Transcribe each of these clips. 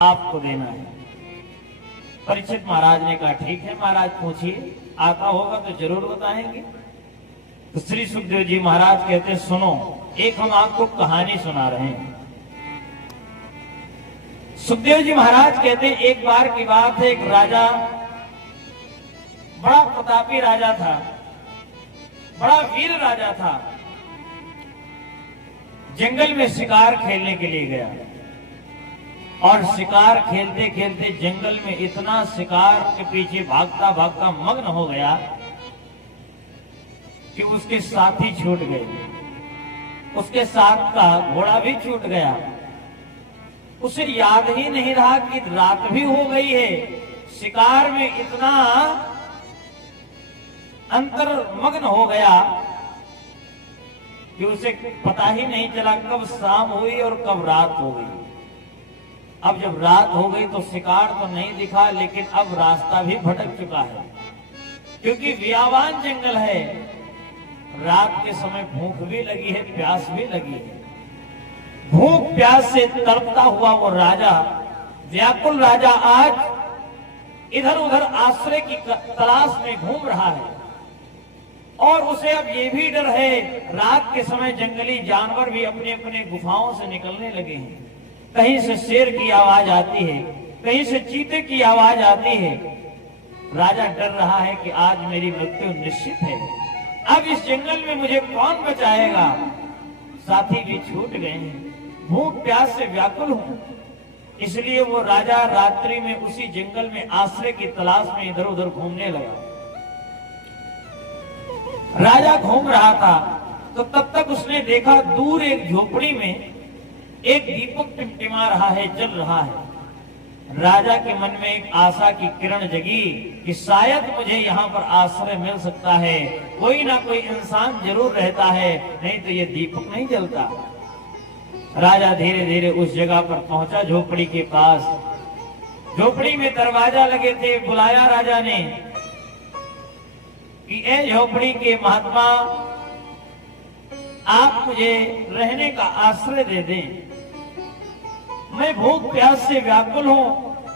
आपको देना है। परीक्षित महाराज ने कहा ठीक है महाराज, पूछिए, आता होगा तो जरूर बताएंगे। तो श्री सुखदेव जी महाराज कहते सुनो, एक हम आपको कहानी सुना रहे हैं। सुखदेव जी महाराज कहते एक बार की बात है, एक राजा, बड़ा प्रतापी राजा था, बड़ा वीर राजा था, जंगल में शिकार खेलने के लिए गया और शिकार खेलते खेलते जंगल में इतना शिकार के पीछे भागता भागता मग्न हो गया कि उसके साथी छूट गए, उसके साथ का घोड़ा भी छूट गया। उसे याद ही नहीं रहा कि रात भी हो गई है। शिकार में इतना अंतर्मग्न हो गया कि उसे पता ही नहीं चला कब शाम हुई और कब रात हो गई। अब जब रात हो गई तो शिकार तो नहीं दिखा, लेकिन अब रास्ता भी भटक चुका है, क्योंकि बियाबान जंगल है। रात के समय भूख भी लगी है, प्यास भी लगी है। भूख प्यास से तड़पता हुआ वो राजा, व्याकुल राजा, आज इधर उधर आश्रय की तलाश में घूम रहा है। और उसे अब ये भी डर है, रात के समय जंगली जानवर भी अपने अपने गुफाओं से निकलने लगे हैं। कहीं से शेर की आवाज आती है, कहीं से चीते की आवाज आती है। राजा डर रहा है कि आज मेरी मृत्यु निश्चित है। अब इस जंगल में मुझे कौन बचाएगा? साथी भी छूट गए हैं, भूख प्यास से व्याकुल हूं। इसलिए वो राजा रात्रि में उसी जंगल में आश्रय की तलाश में इधर उधर घूमने लगा। राजा घूम रहा था तो तब तक उसने देखा दूर एक झोपड़ी में एक दीपक टिमटिमा रहा है, जल रहा है। राजा के मन में एक आशा की किरण जगी कि शायद मुझे यहाँ पर आश्रय मिल सकता है, कोई ना कोई इंसान जरूर रहता है, नहीं तो ये दीपक नहीं जलता। राजा धीरे धीरे उस जगह पर पहुंचा, झोपड़ी के पास। झोपड़ी में दरवाजा लगे थे। बुलाया राजा ने कि ए झोपड़ी के महात्मा, आप मुझे रहने का आश्रय दे दें। मैं भूख प्यास से व्याकुल हूं,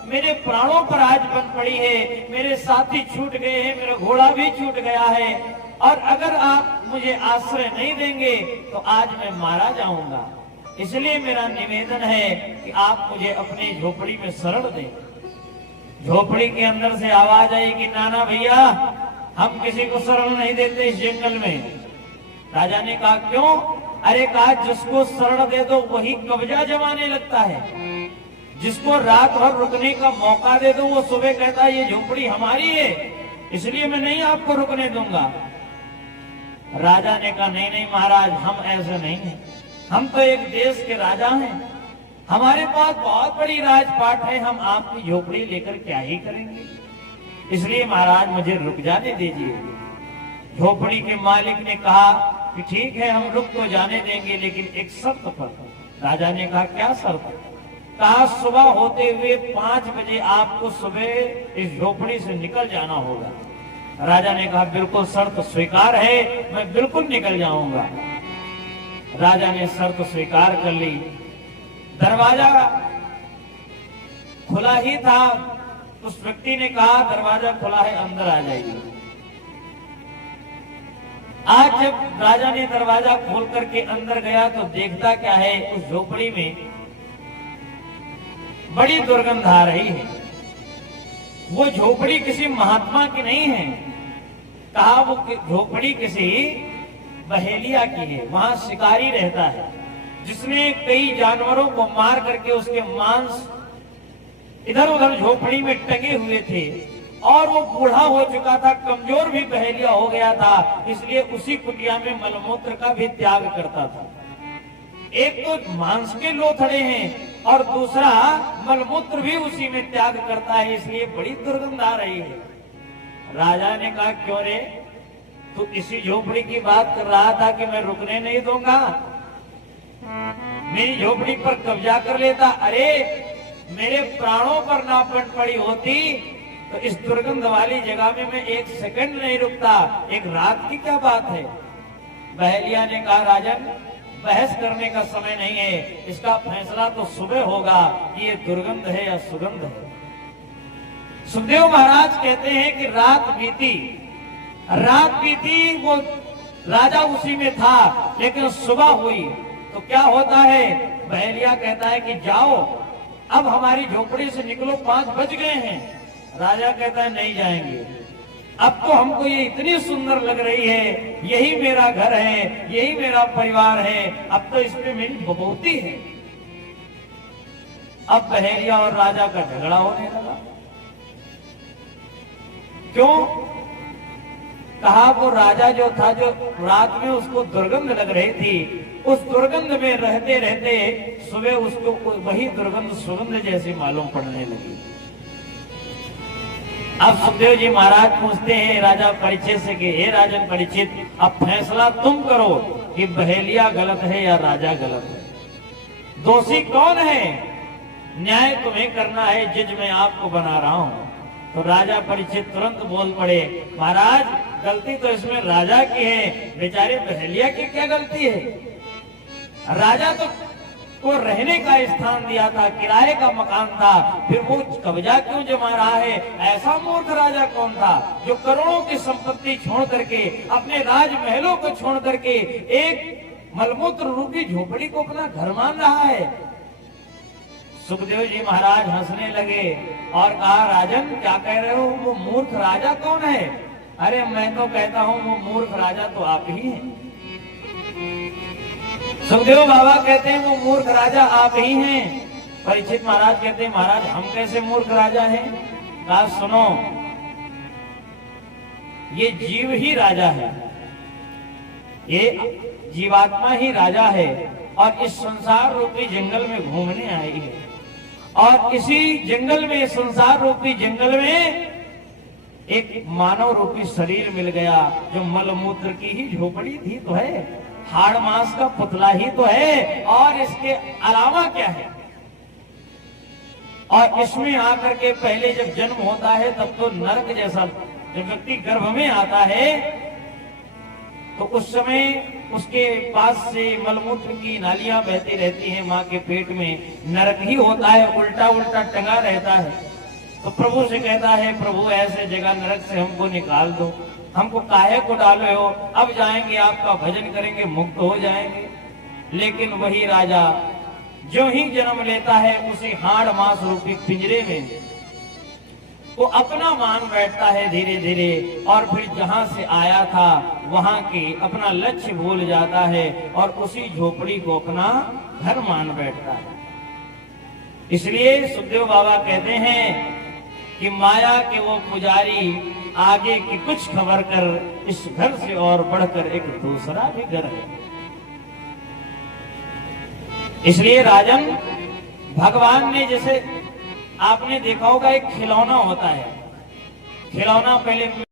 मेरे प्राणों पर आज बन पड़ी है, मेरे साथी छूट गए हैं, मेरा घोड़ा भी छूट गया है, और अगर आप मुझे आश्रय नहीं देंगे तो आज मैं मारा जाऊंगा। इसलिए मेरा निवेदन है कि आप मुझे अपनी झोपड़ी में शरण दें। झोपड़ी के अंदर से आवाज आई कि नाना भैया, हम किसी को शरण नहीं देते इस जंगल में। राजा ने कहा क्यों? अरे कहा, जिसको शरण दे दो वही कब्जा जमाने लगता है, जिसको रात भर रुकने का मौका दे दो वो सुबह कहता है ये झोपड़ी हमारी है, इसलिए मैं नहीं आपको रुकने दूंगा। राजा ने कहा नहीं नहीं महाराज, हम ऐसे नहीं हैं, हम तो एक देश के राजा हैं, हमारे पास बहुत बड़ी राजपाट है, हम आपकी झोपड़ी लेकर क्या ही करेंगे, इसलिए महाराज मुझे रुक जाने दीजिए। झोपड़ी के मालिक ने कहा कि ठीक है, हम रुक तो जाने देंगे, लेकिन एक शर्त पर। राजा ने कहा क्या शर्त? कहा सुबह होते हुए 5 बजे आपको सुबह इस झोपड़ी से निकल जाना होगा। राजा ने कहा बिल्कुल, शर्त स्वीकार है, मैं बिल्कुल निकल जाऊंगा। राजा ने शर्त स्वीकार कर ली। दरवाजा खुला ही था। उस व्यक्ति ने कहा दरवाजा खुला है, अंदर आ जाइए। आज जब राजा ने दरवाजा खोल करके अंदर गया तो देखता क्या है, उस झोपड़ी में बड़ी दुर्गंध आ रही है। वो झोपड़ी किसी महात्मा की नहीं है, कहा वो झोपड़ी किसी बहेलिया की है। वहां शिकारी रहता है, जिसने कई जानवरों को मार करके उसके मांस इधर उधर झोपड़ी में टंगे हुए थे, और वो बूढ़ा हो चुका था, कमजोर भी बहेलिया हो गया था, इसलिए उसी कुटिया में मलमूत्र का भी त्याग करता था। एक तो मांस के लोथड़े हैं और दूसरा मलमूत्र भी उसी में त्याग करता है, इसलिए बड़ी दुर्गंध आ रही है। राजा ने कहा क्यों रे, तू इसी झोपड़ी की बात कर रहा था कि मैं रुकने नहीं दूंगा, मेरी झोपड़ी पर कब्जा कर लेता। अरे मेरे प्राणों पर ना पड़ पड़ी होती तो इस दुर्गंध वाली जगह में मैं एक सेकंड नहीं रुकता, एक रात की क्या बात है। बहेलिया ने कहा राजन, बहस करने का समय नहीं है, इसका फैसला तो सुबह होगा कि ये दुर्गंध है या सुगंध है। सुखदेव महाराज कहते हैं कि रात बीती, वो राजा उसी में था, लेकिन सुबह हुई तो क्या होता है, बहेलिया कहता है कि जाओ अब हमारी झोपड़ी से निकलो, 5 बज गए हैं। राजा कहता है नहीं जाएंगे, अब तो हमको ये इतनी सुंदर लग रही है, यही मेरा घर है, यही मेरा परिवार है, अब तो इसमें मेरी बबूती है। अब बहेलिया और राजा का झगड़ा होने लगा। क्यों? कहा वो राजा जो था, जो रात में उसको दुर्गंध लग रही थी, उस दुर्गंध में रहते रहते सुबह उसको वही दुर्गंध सुगंध जैसी मालूम पड़ने लगी। अब सुखदेव जी महाराज पूछते हैं राजा परीक्षित से कि हे राजन परीक्षित, अब फैसला तुम करो कि बहेलिया गलत है या राजा गलत है, दोषी कौन है, न्याय तुम्हें करना है, जज मैं आपको बना रहा हूं। तो राजा परीक्षित तुरंत बोल पड़े, महाराज गलती तो इसमें राजा की है, बेचारे बहेलिया की क्या गलती है, राजा तो को रहने का स्थान दिया था, किराए का मकान था, फिर वो कब्जा क्यों जमा रहा है, ऐसा मूर्ख राजा कौन था जो करोड़ों की संपत्ति छोड़ करके, अपने राजमहलों को छोड़ करके एक मलमूत्र रूपी झोपड़ी को अपना घर मान रहा है। सुखदेव जी महाराज हंसने लगे और कहा, राजन क्या कह रहे हो, वो मूर्ख राजा कौन है? अरे मैं तो कहता हूं वो मूर्ख राजा तो आप ही हैं। सुखदेव बाबा कहते हैं वो मूर्ख राजा आप ही हैं। परीक्षित महाराज कहते हैं, महाराज हम कैसे मूर्ख राजा हैं? कहा सुनो, ये जीव ही राजा है, ये जीवात्मा ही राजा है और इस संसार रूपी जंगल में घूमने आई है, और इसी जंगल में, संसार रूपी जंगल में एक मानव रूपी शरीर मिल गया जो मलमूत्र की ही झोपड़ी थी तो है, हाड़ मांस का पुतला ही तो है, और इसके अलावा क्या है। और इसमें आकर के पहले जब जन्म होता है तब तो नरक जैसा, जब व्यक्ति गर्भ में आता है तो उस समय उसके पास से मलमूत्र की नालियां बहती रहती हैं, मां के पेट में नरक ही होता है, उल्टा उल्टा टंगा रहता है। तो प्रभु से कहता है, प्रभु ऐसे जगह नरक से हमको निकाल दो, हमको काहे को डाले हो, अब जाएंगे आपका भजन करेंगे, मुक्त हो जाएंगे। लेकिन वही राजा जो ही जन्म लेता है उसी हाड़ मांस रूपी पिंजरे में वो अपना मान बैठता है धीरे धीरे, और फिर जहां से आया था वहां की अपना लक्ष्य भूल जाता है और उसी झोपड़ी को अपना घर मान बैठता है। इसलिए सुखदेव बाबा कहते हैं कि माया के वो पुजारी आगे की कुछ खबर कर, इस घर से और बढ़कर एक दूसरा भी घर है। इसलिए राजन, भगवान ने, जैसे आपने देखा होगा एक खिलौना होता है, खिलौना पहले